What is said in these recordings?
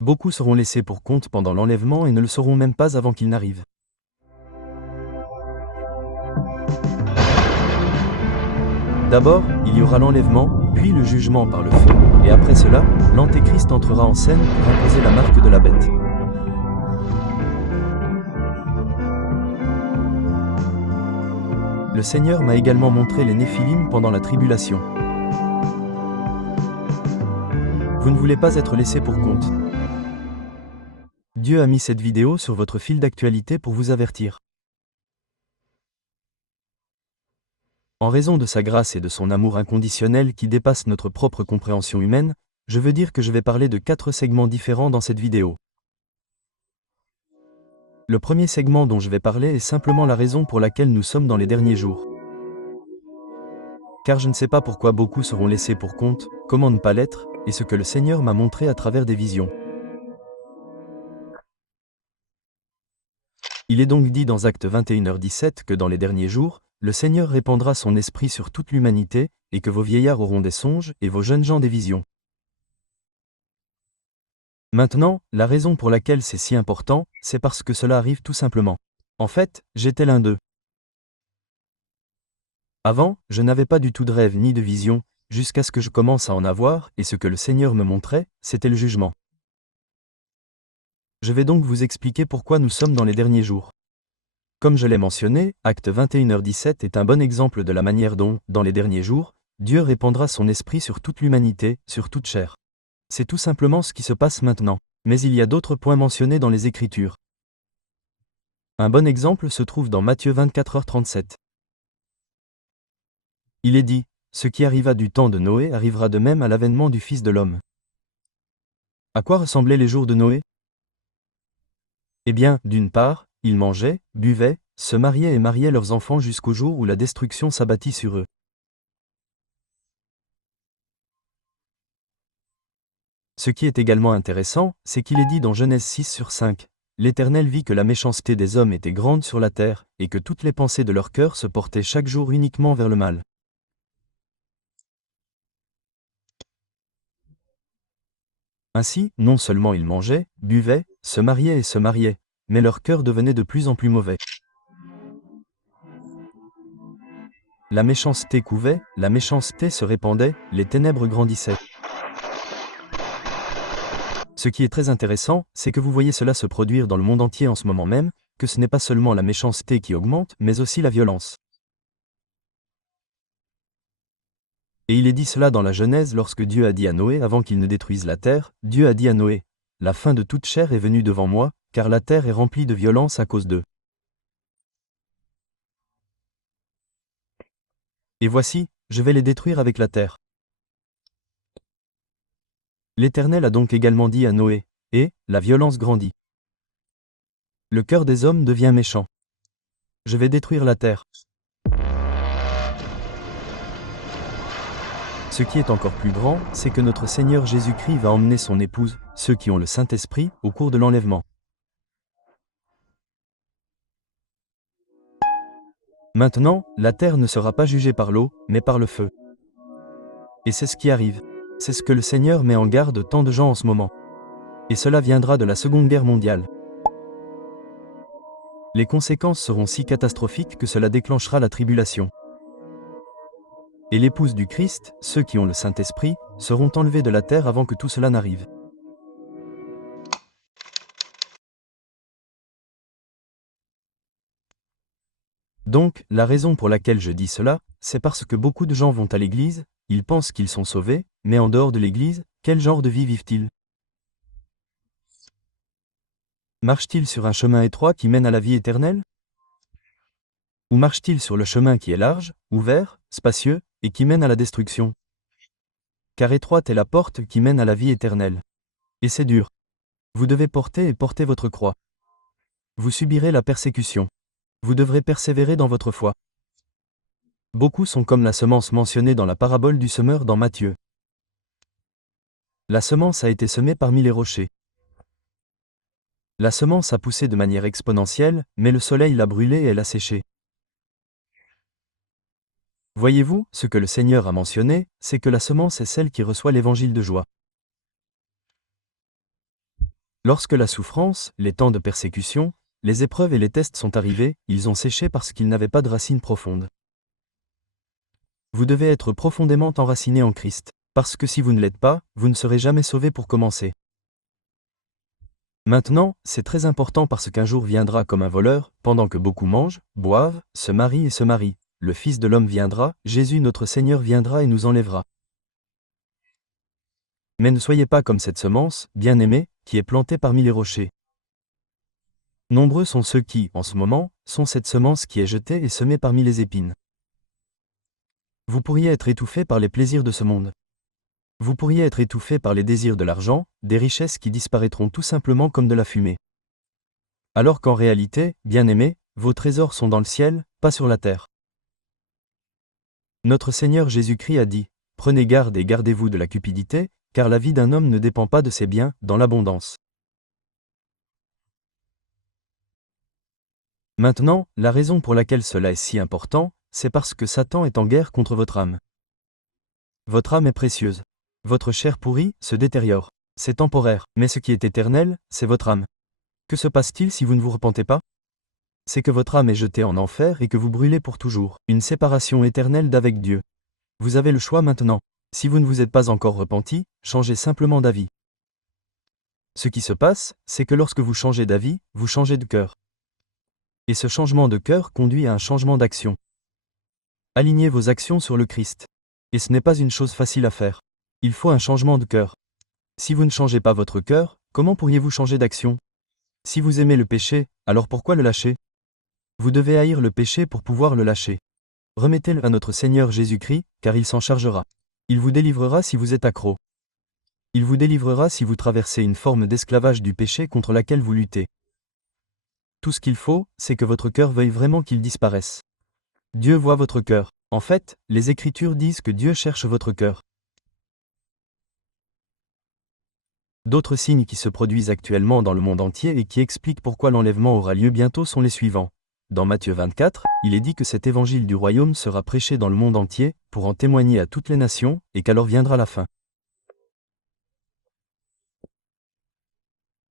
Beaucoup seront laissés pour compte pendant l'enlèvement et ne le sauront même pas avant qu'il n'arrive. D'abord, il y aura l'enlèvement, puis le jugement par le feu, et après cela, l'Antéchrist entrera en scène pour imposer la marque de la bête. Le Seigneur m'a également montré les Néphilim pendant la tribulation. Vous ne voulez pas être laissé pour compte. Dieu a mis cette vidéo sur votre fil d'actualité pour vous avertir. En raison de sa grâce et de son amour inconditionnel qui dépasse notre propre compréhension humaine, je veux dire que je vais parler de 4 segments différents dans cette vidéo. Le premier segment dont je vais parler est simplement la raison pour laquelle nous sommes dans les derniers jours. Car je ne sais pas pourquoi beaucoup seront laissés pour compte, comment ne pas l'être, et ce que le Seigneur m'a montré à travers des visions. Il est donc dit dans Actes 21h17 que dans les derniers jours, le Seigneur répandra son esprit sur toute l'humanité, et que vos vieillards auront des songes, et vos jeunes gens des visions. Maintenant, la raison pour laquelle c'est si important, c'est parce que cela arrive tout simplement. En fait, j'étais l'un d'eux. Avant, je n'avais pas du tout de rêve ni de vision, jusqu'à ce que je commence à en avoir, et ce que le Seigneur me montrait, c'était le jugement. Je vais donc vous expliquer pourquoi nous sommes dans les derniers jours. Comme je l'ai mentionné, Acte 21h17 est un bon exemple de la manière dont, dans les derniers jours, Dieu répandra son esprit sur toute l'humanité, sur toute chair. C'est tout simplement ce qui se passe maintenant. Mais il y a d'autres points mentionnés dans les Écritures. Un bon exemple se trouve dans Matthieu 24h37. Il est dit, « Ce qui arriva du temps de Noé arrivera de même à l'avènement du Fils de l'homme. » À quoi ressemblaient les jours de Noé? Eh bien, d'une part, ils mangeaient, buvaient, se mariaient et mariaient leurs enfants jusqu'au jour où la destruction s'abattit sur eux. Ce qui est également intéressant, c'est qu'il est dit dans Genèse 6/5, « L'Éternel vit que la méchanceté des hommes était grande sur la terre, et que toutes les pensées de leur cœur se portaient chaque jour uniquement vers le mal. » Ainsi, non seulement ils mangeaient, buvaient, se mariaient, mais leur cœur devenait de plus en plus mauvais. La méchanceté couvait, la méchanceté se répandait, les ténèbres grandissaient. Ce qui est très intéressant, c'est que vous voyez cela se produire dans le monde entier en ce moment même, que ce n'est pas seulement la méchanceté qui augmente, mais aussi la violence. Et il est dit cela dans la Genèse lorsque Dieu a dit à Noé avant qu'il ne détruise la terre, Dieu a dit à Noé, « La fin de toute chair est venue devant moi, car la terre est remplie de violence à cause d'eux. » Et voici, je vais les détruire avec la terre. L'Éternel a donc également dit à Noé, « Et, la violence grandit. Le cœur des hommes devient méchant. Je vais détruire la terre. » Ce qui est encore plus grand, c'est que notre Seigneur Jésus-Christ va emmener son épouse, ceux qui ont le Saint-Esprit, au cours de l'enlèvement. Maintenant, la terre ne sera pas jugée par l'eau, mais par le feu. Et c'est ce qui arrive. C'est ce que le Seigneur met en garde tant de gens en ce moment. Et cela viendra de la Seconde Guerre mondiale. Les conséquences seront si catastrophiques que cela déclenchera la tribulation. Et l'épouse du Christ, ceux qui ont le Saint-Esprit, seront enlevés de la terre avant que tout cela n'arrive. Donc, la raison pour laquelle je dis cela, c'est parce que beaucoup de gens vont à l'église, ils pensent qu'ils sont sauvés, mais en dehors de l'église, quel genre de vie vivent-ils? Marchent-ils sur un chemin étroit qui mène à la vie éternelle? Ou marchent-ils sur le chemin qui est large, ouvert, spacieux, et qui mène à la destruction? Car étroite est la porte qui mène à la vie éternelle. Et c'est dur. Vous devez porter votre croix. Vous subirez la persécution. Vous devrez persévérer dans votre foi. Beaucoup sont comme la semence mentionnée dans la parabole du semeur dans Matthieu. La semence a été semée parmi les rochers. La semence a poussé de manière exponentielle, mais le soleil l'a brûlée et elle a séché. Voyez-vous, ce que le Seigneur a mentionné, c'est que la semence est celle qui reçoit l'évangile de joie. Lorsque la souffrance, les temps de persécution, les épreuves et les tests sont arrivés, ils ont séché parce qu'ils n'avaient pas de racines profondes. Vous devez être profondément enraciné en Christ, parce que si vous ne l'êtes pas, vous ne serez jamais sauvé pour commencer. Maintenant, c'est très important parce qu'un jour viendra comme un voleur, pendant que beaucoup mangent, boivent, se marient et se marient. Le Fils de l'homme viendra, Jésus notre Seigneur viendra et nous enlèvera. Mais ne soyez pas comme cette semence, bien-aimée, qui est plantée parmi les rochers. Nombreux sont ceux qui, en ce moment, sont cette semence qui est jetée et semée parmi les épines. Vous pourriez être étouffé par les plaisirs de ce monde. Vous pourriez être étouffé par les désirs de l'argent, des richesses qui disparaîtront tout simplement comme de la fumée. Alors qu'en réalité, bien-aimés, vos trésors sont dans le ciel, pas sur la terre. Notre Seigneur Jésus-Christ a dit, « Prenez garde et gardez-vous de la cupidité, car la vie d'un homme ne dépend pas de ses biens, dans l'abondance. » Maintenant, la raison pour laquelle cela est si important, c'est parce que Satan est en guerre contre votre âme. Votre âme est précieuse. Votre chair pourrie se détériore. C'est temporaire, mais ce qui est éternel, c'est votre âme. Que se passe-t-il si vous ne vous repentez pas? C'est que votre âme est jetée en enfer et que vous brûlez pour toujours, une séparation éternelle d'avec Dieu. Vous avez le choix maintenant. Si vous ne vous êtes pas encore repenti, changez simplement d'avis. Ce qui se passe, c'est que lorsque vous changez d'avis, vous changez de cœur. Et ce changement de cœur conduit à un changement d'action. Alignez vos actions sur le Christ. Et ce n'est pas une chose facile à faire. Il faut un changement de cœur. Si vous ne changez pas votre cœur, comment pourriez-vous changer d'action? Si vous aimez le péché, alors pourquoi le lâcher? Vous devez haïr le péché pour pouvoir le lâcher. Remettez-le à notre Seigneur Jésus-Christ, car il s'en chargera. Il vous délivrera si vous êtes accro. Il vous délivrera si vous traversez une forme d'esclavage du péché contre laquelle vous luttez. Tout ce qu'il faut, c'est que votre cœur veuille vraiment qu'il disparaisse. Dieu voit votre cœur. En fait, les Écritures disent que Dieu cherche votre cœur. D'autres signes qui se produisent actuellement dans le monde entier et qui expliquent pourquoi l'enlèvement aura lieu bientôt sont les suivants. Dans Matthieu 24, il est dit que cet évangile du royaume sera prêché dans le monde entier, pour en témoigner à toutes les nations, et qu'alors viendra la fin.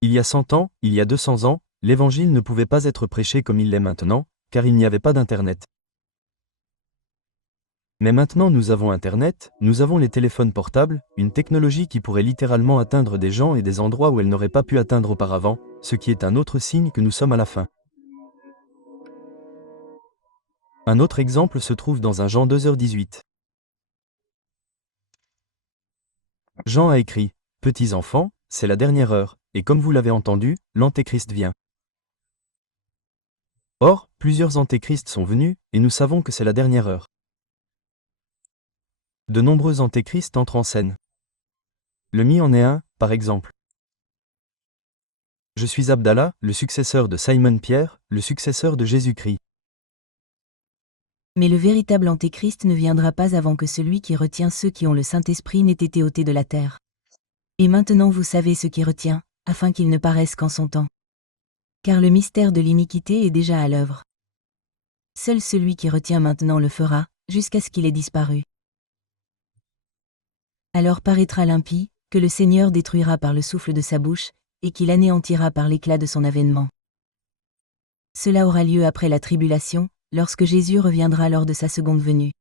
Il y a 100 ans, il y a 200 ans, l'évangile ne pouvait pas être prêché comme il l'est maintenant, car il n'y avait pas d'Internet. Mais maintenant nous avons Internet, nous avons les téléphones portables, une technologie qui pourrait littéralement atteindre des gens et des endroits où elle n'aurait pas pu atteindre auparavant, ce qui est un autre signe que nous sommes à la fin. Un autre exemple se trouve dans 1 Jean 2h18. Jean a écrit, « Petits enfants, c'est la dernière heure, et comme vous l'avez entendu, l'Antéchrist vient. » Or, plusieurs antéchrists sont venus, et nous savons que c'est la dernière heure. De nombreux antéchrists entrent en scène. Le mien en est un, par exemple. Je suis Abdallah, le successeur de Simon Pierre, le successeur de Jésus-Christ. Mais le véritable Antéchrist ne viendra pas avant que celui qui retient ceux qui ont le Saint-Esprit n'ait été ôté de la terre. Et maintenant vous savez ce qui retient, afin qu'il ne paraisse qu'en son temps. Car le mystère de l'iniquité est déjà à l'œuvre. Seul celui qui retient maintenant le fera, jusqu'à ce qu'il ait disparu. Alors paraîtra l'impie, que le Seigneur détruira par le souffle de sa bouche, et qu'il anéantira par l'éclat de son avènement. Cela aura lieu après la tribulation, lorsque Jésus reviendra lors de sa seconde venue.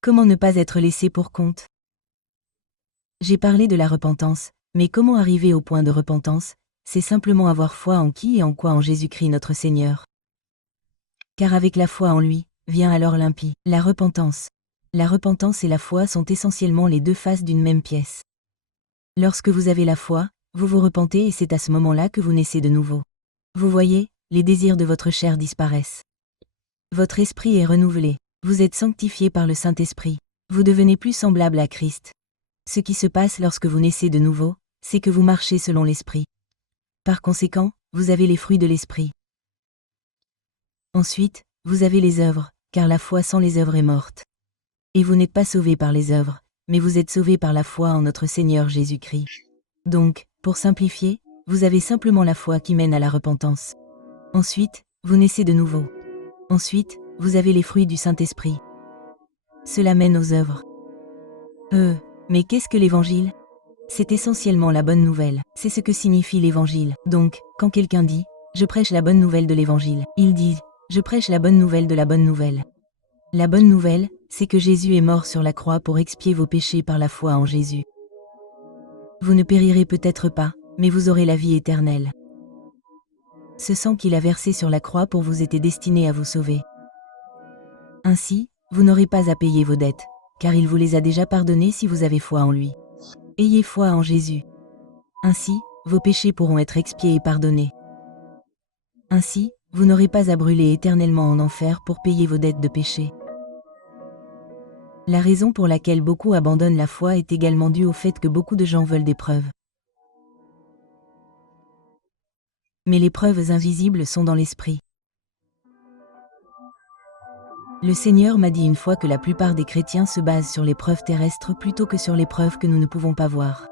Comment ne pas être laissé pour compte? J'ai parlé de la repentance, mais comment arriver au point de repentance? C'est simplement avoir foi en qui et en quoi en Jésus-Christ notre Seigneur. Car avec la foi en lui, vient alors l'impie, la repentance. La repentance et la foi sont essentiellement les deux faces d'une même pièce. Lorsque vous avez la foi, vous vous repentez et c'est à ce moment-là que vous naissez de nouveau. Vous voyez, les désirs de votre chair disparaissent. Votre esprit est renouvelé. Vous êtes sanctifié par le Saint-Esprit. Vous devenez plus semblable à Christ. Ce qui se passe lorsque vous naissez de nouveau, c'est que vous marchez selon l'Esprit. Par conséquent, vous avez les fruits de l'Esprit. Ensuite, vous avez les œuvres, car la foi sans les œuvres est morte. Et vous n'êtes pas sauvés par les œuvres, mais vous êtes sauvés par la foi en notre Seigneur Jésus-Christ. Donc, pour simplifier, vous avez simplement la foi qui mène à la repentance. Ensuite, vous naissez de nouveau. Ensuite, vous avez les fruits du Saint-Esprit. Cela mène aux œuvres. Mais qu'est-ce que l'Évangile? C'est essentiellement la bonne nouvelle. C'est ce que signifie l'Évangile. Donc, quand quelqu'un dit « Je prêche la bonne nouvelle de l'Évangile », il dit « Je prêche la bonne nouvelle de la bonne nouvelle ». La bonne nouvelle, c'est que Jésus est mort sur la croix pour expier vos péchés par la foi en Jésus. Vous ne périrez peut-être pas, mais vous aurez la vie éternelle. Ce sang qu'il a versé sur la croix pour vous était destiné à vous sauver. Ainsi, vous n'aurez pas à payer vos dettes, car il vous les a déjà pardonnées si vous avez foi en lui. Ayez foi en Jésus. Ainsi, vos péchés pourront être expiés et pardonnés. Ainsi, vous n'aurez pas à brûler éternellement en enfer pour payer vos dettes de péché. La raison pour laquelle beaucoup abandonnent la foi est également due au fait que beaucoup de gens veulent des preuves. Mais les preuves invisibles sont dans l'esprit. Le Seigneur m'a dit une fois que la plupart des chrétiens se basent sur les preuves terrestres plutôt que sur les preuves que nous ne pouvons pas voir.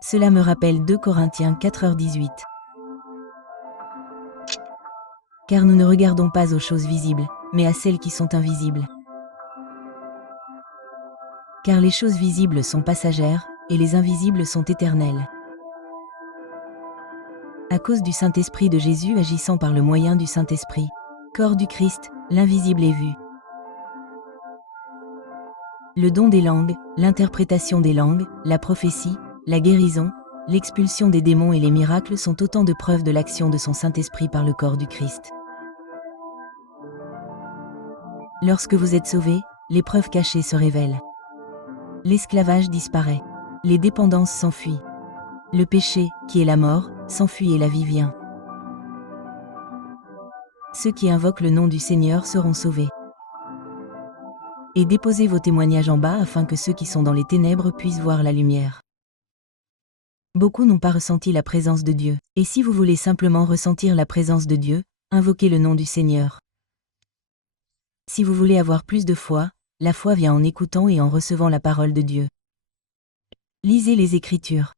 Cela me rappelle 2 Corinthiens 4h18. Car nous ne regardons pas aux choses visibles, mais à celles qui sont invisibles. Car les choses visibles sont passagères, et les invisibles sont éternelles. À cause du Saint-Esprit de Jésus agissant par le moyen du Saint-Esprit, corps du Christ, l'invisible est vu. Le don des langues, l'interprétation des langues, la prophétie, la guérison, l'expulsion des démons et les miracles sont autant de preuves de l'action de son Saint-Esprit par le corps du Christ. Lorsque vous êtes sauvés, les preuves cachées se révèlent. L'esclavage disparaît. Les dépendances s'enfuient. Le péché, qui est la mort, s'enfuit et la vie vient. Ceux qui invoquent le nom du Seigneur seront sauvés. Et déposez vos témoignages en bas afin que ceux qui sont dans les ténèbres puissent voir la lumière. Beaucoup n'ont pas ressenti la présence de Dieu. Et si vous voulez simplement ressentir la présence de Dieu, invoquez le nom du Seigneur. Si vous voulez avoir plus de foi, la foi vient en écoutant et en recevant la parole de Dieu. Lisez les Écritures.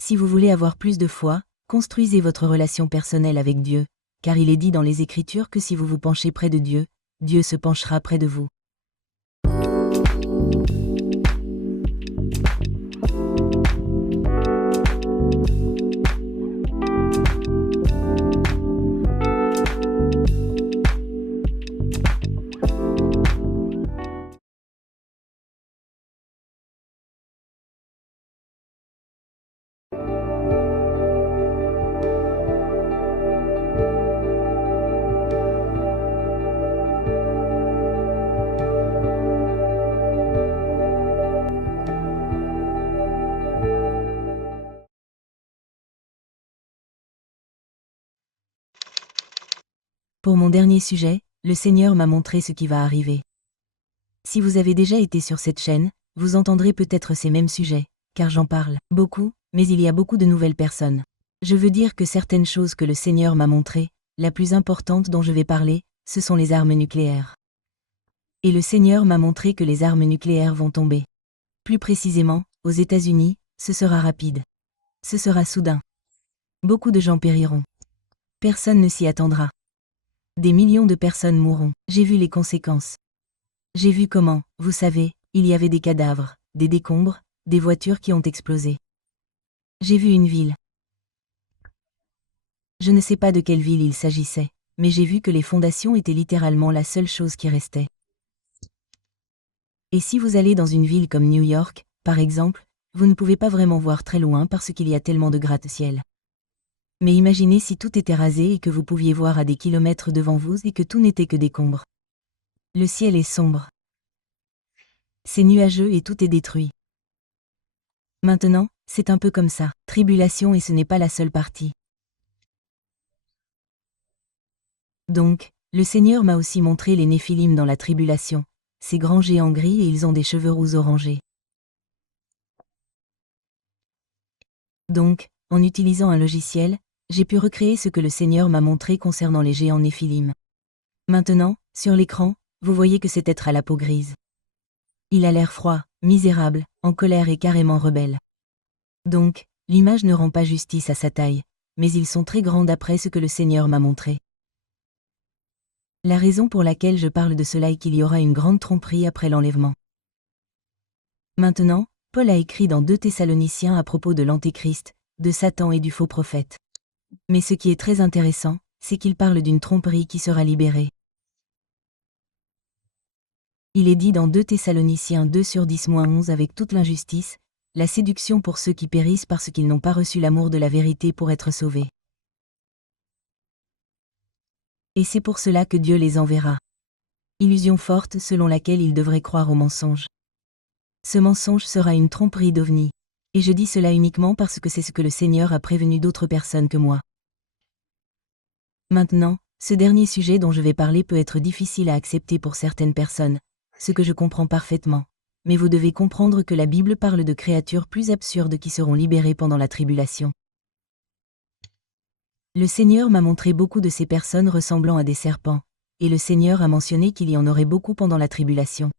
Si vous voulez avoir plus de foi, construisez votre relation personnelle avec Dieu, car il est dit dans les Écritures que si vous vous penchez près de Dieu, Dieu se penchera près de vous. Pour mon dernier sujet, le Seigneur m'a montré ce qui va arriver. Si vous avez déjà été sur cette chaîne, vous entendrez peut-être ces mêmes sujets, car j'en parle beaucoup, mais il y a beaucoup de nouvelles personnes. Je veux dire que certaines choses que le Seigneur m'a montrées, la plus importante dont je vais parler, ce sont les armes nucléaires. Et le Seigneur m'a montré que les armes nucléaires vont tomber. Plus précisément, aux États-Unis, ce sera rapide. Ce sera soudain. Beaucoup de gens périront. Personne ne s'y attendra. Des millions de personnes mourront. J'ai vu les conséquences. J'ai vu comment, vous savez, il y avait des cadavres, des décombres, des voitures qui ont explosé. J'ai vu une ville. Je ne sais pas de quelle ville il s'agissait, mais j'ai vu que les fondations étaient littéralement la seule chose qui restait. Et si vous allez dans une ville comme New York, par exemple, vous ne pouvez pas vraiment voir très loin parce qu'il y a tellement de gratte-ciel. Mais imaginez si tout était rasé et que vous pouviez voir à des kilomètres devant vous et que tout n'était que décombres. Le ciel est sombre. C'est nuageux et tout est détruit. Maintenant, c'est un peu comme ça, tribulation et ce n'est pas la seule partie. Donc, le Seigneur m'a aussi montré les Néphilim dans la tribulation, ces grands géants gris et ils ont des cheveux roux orangés. Donc, en utilisant un logiciel, j'ai pu recréer ce que le Seigneur m'a montré concernant les géants Néphilim. Maintenant, sur l'écran, vous voyez que cet être a la peau grise. Il a l'air froid, misérable, en colère et carrément rebelle. Donc, l'image ne rend pas justice à sa taille, mais ils sont très grands d'après ce que le Seigneur m'a montré. La raison pour laquelle je parle de cela est qu'il y aura une grande tromperie après l'enlèvement. Maintenant, Paul a écrit dans 2 Thessaloniciens à propos de l'Antéchrist, de Satan et du faux prophète. Mais ce qui est très intéressant, c'est qu'il parle d'une tromperie qui sera libérée. Il est dit dans 2 Thessaloniciens 2/10-11 avec toute l'injustice, la séduction pour ceux qui périssent parce qu'ils n'ont pas reçu l'amour de la vérité pour être sauvés. Et c'est pour cela que Dieu les enverra. Illusion forte selon laquelle ils devraient croire au mensonge. Ce mensonge sera une tromperie d'ovnis. Et je dis cela uniquement parce que c'est ce que le Seigneur a prévenu d'autres personnes que moi. Maintenant, ce dernier sujet dont je vais parler peut être difficile à accepter pour certaines personnes, ce que je comprends parfaitement. Mais vous devez comprendre que la Bible parle de créatures plus absurdes qui seront libérées pendant la tribulation. Le Seigneur m'a montré beaucoup de ces personnes ressemblant à des serpents, et le Seigneur a mentionné qu'il y en aurait beaucoup pendant la tribulation.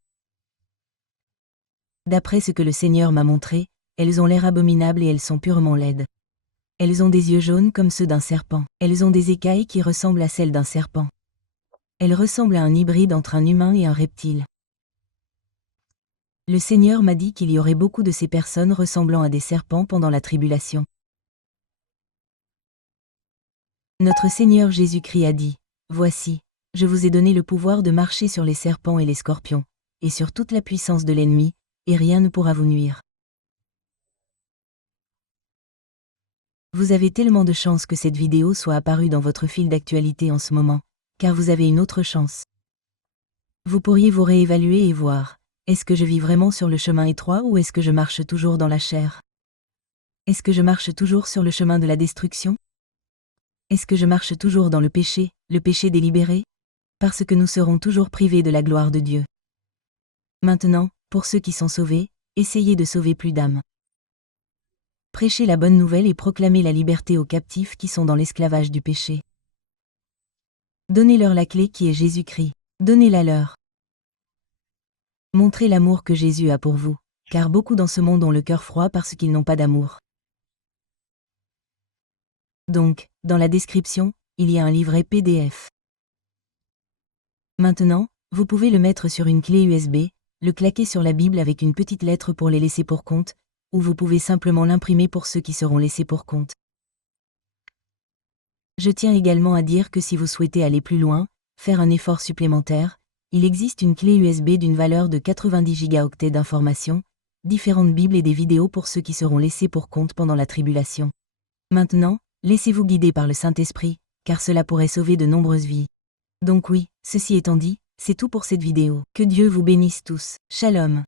D'après ce que le Seigneur m'a montré, elles ont l'air abominables et elles sont purement laides. Elles ont des yeux jaunes comme ceux d'un serpent. Elles ont des écailles qui ressemblent à celles d'un serpent. Elles ressemblent à un hybride entre un humain et un reptile. Le Seigneur m'a dit qu'il y aurait beaucoup de ces personnes ressemblant à des serpents pendant la tribulation. Notre Seigneur Jésus-Christ a dit, « Voici, je vous ai donné le pouvoir de marcher sur les serpents et les scorpions, et sur toute la puissance de l'ennemi, et rien ne pourra vous nuire. » Vous avez tellement de chance que cette vidéo soit apparue dans votre fil d'actualité en ce moment, car vous avez une autre chance. Vous pourriez vous réévaluer et voir, est-ce que je vis vraiment sur le chemin étroit ou est-ce que je marche toujours dans la chair? Est-ce que je marche toujours sur le chemin de la destruction? Est-ce que je marche toujours dans le péché délibéré? Parce que nous serons toujours privés de la gloire de Dieu. Maintenant, pour ceux qui sont sauvés, essayez de sauver plus d'âmes. Prêchez la bonne nouvelle et proclamez la liberté aux captifs qui sont dans l'esclavage du péché. Donnez-leur la clé qui est Jésus-Christ. Donnez-la leur. Montrez l'amour que Jésus a pour vous, car beaucoup dans ce monde ont le cœur froid parce qu'ils n'ont pas d'amour. Donc, dans la description, il y a un livret PDF. Maintenant, vous pouvez le mettre sur une clé USB, le claquer sur la Bible avec une petite lettre pour les laisser pour compte, ou vous pouvez simplement l'imprimer pour ceux qui seront laissés pour compte. Je tiens également à dire que si vous souhaitez aller plus loin, faire un effort supplémentaire, il existe une clé USB d'une valeur de 90 gigaoctets d'informations, différentes Bibles et des vidéos pour ceux qui seront laissés pour compte pendant la tribulation. Maintenant, laissez-vous guider par le Saint-Esprit, car cela pourrait sauver de nombreuses vies. Donc oui, ceci étant dit, c'est tout pour cette vidéo. Que Dieu vous bénisse tous. Shalom.